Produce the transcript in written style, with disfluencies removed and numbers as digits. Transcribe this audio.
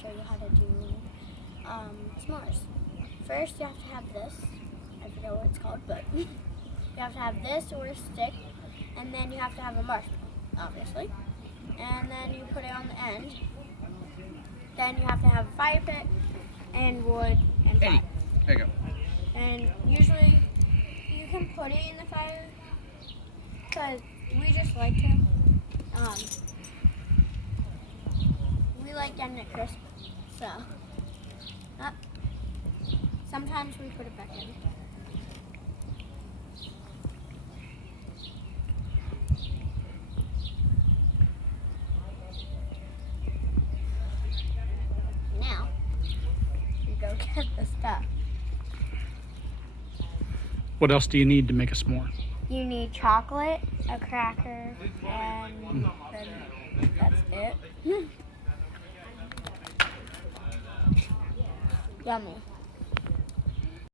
show you how to do s'mores. First, you have to have this. I forget what it's called, but you have to have this or a stick, and then you have to have a marshmallow, obviously. And then you put it on the end. Then you have to have a fire pit and wood and fire. Eddie, there you go. And usually you can put it in the fire because we just like to. We like getting it crisp, so sometimes we put it back in. Now you go get the stuff. What else do you need to make a s'more? You need chocolate, a cracker, and then that's it. Yummy.